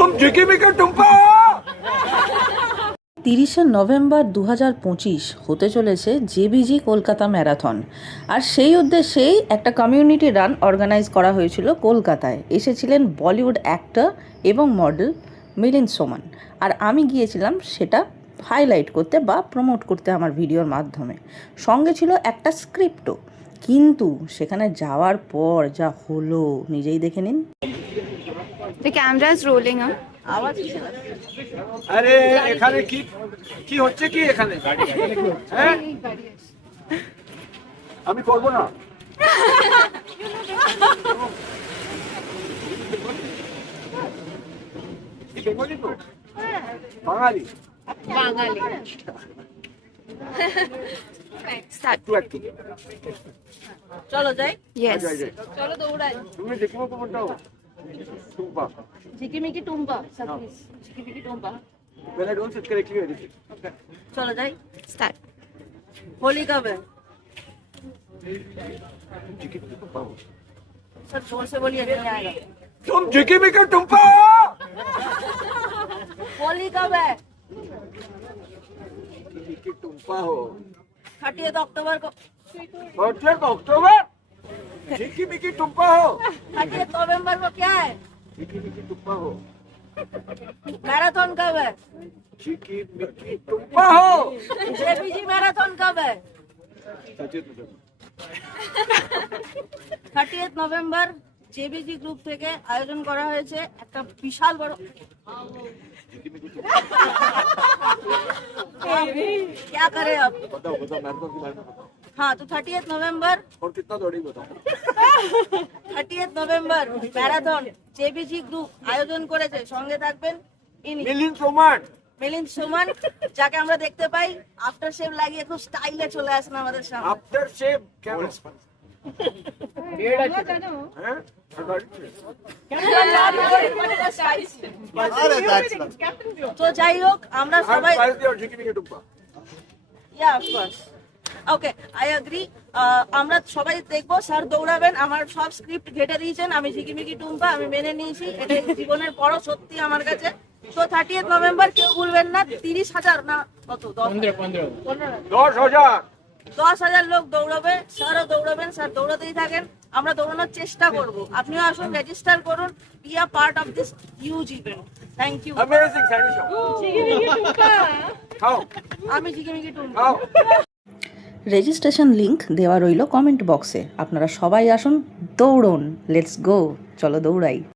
तुम झिकिमिकी टुम्पा। 30শে নভেম্বর 2025 হতে চলেছে জেবিজি কলকাতা ম্যারাথন। আর সেই উদ্দেশ্যেই একটা কমিউনিটি রান অর্গানাইজ করা হয়েছিল কলকাতায়। এসেছিলেন বলিউড অ্যাক্টর এবং মডেল মিলিন্দ সোমান। আর আমি গিয়েছিলাম সেটা হাইলাইট করতে বা প্রমোট করতে আমার ভিডিওর মাধ্যমে। সঙ্গে ছিল একটা স্ক্রিপ্টও, কিন্তু সেখানে যাওয়ার পর যা হলো নিজেই দেখে নিন। The camera is rolling, huh? আওয়াজ আরে এখানে কি কি হচ্ছে কি এখানে? হ্যাঁ আমি করব না। বেঙ্গলি তো? বাঙালি। Bangali. Start. একটু চলো যাই। Yes. চলো দৌড়াই। তুমি দেখিও তো বলতো টুম্পা ঝিকিমিকি টুম্পা সার্ভিস ঝিকিমিকি Tumpa. when I don't sit correctly I repeat. চলো যাই। Start. होली कब है? झिकिमिकी टुम्पा हो। सर जोर से बोलिए, नहीं आएगा। तुम झिकिमिकी टुम्पा। होली कब है? झिकिमिकी टुम्पा हो। 30 अक्टूबर को। 30 अक्टूबर झिकिमिकी टुम्पा हो। 30 नवंबर को क्या है? झिकिमिकी टुम्पा हो। मैराथन कब है? झिकिमिकी टुम्पा हो। जेबीजी मैराथन कब है? 30 নভেম্বর জেবিজি গ্রুপ থেকে আয়োজন করা হয়েছে একটা বিশাল বড়। क्या करें अब? बताओ मैराथन के बारे में बताओ। हाँ तो 30 नवंबर और कितना दौड़ी बताओ। 30 নভেম্বর ম্যারাথন জেবিজি গ্রুপ আয়োজন করেছে। সঙ্গে থাকবেন ইনি মিলিন্দ সোমান। মিলিন্দ সোমান, যাকে আমরা দেখতে পাই আফটার শেভ লাগিয়ে খুব স্টাইলে চলে আসেন আমাদের সামনে। আফটার শেভ কেন? হ্যাঁ তো যাই হোক আমরা সবাই ঝিকিমিকি Tumpa. Yeah of course okay I agree. আমরা সবাই দেখবো, স্যার দৌড়াবেন। আমার সব স্ক্রিপ্ট ঘেটে দিয়েছেন, আমি ঝিকিমিকি টুম্পা আমি মেনে নিয়েছি। এটা জীবনের বড় সত্যি আমার কাছে। তো 30 নভেম্বর কেউ ভুলবেন না। 30,000 না কত 10,000 লোক দৌড়াবে, স্যারও দৌড়াবেন। স্যার দৌড়াতেই থাকেন, আমরা দৌড়ানোর চেষ্টা করব। আপনিও আসুন, রেজিস্টার করুন, be a part of this huge event. Thank you. Amazing thank you. খাও আমি ঝিকিমিকি টুম্পা। খাও। রেজিস্ট্রেশন লিংক দেওয়া রইল কমেন্ট বক্সে। আপনারা সবাই আসুন, দৌড়ুন, লেটস গো, চলো দৌড়াই।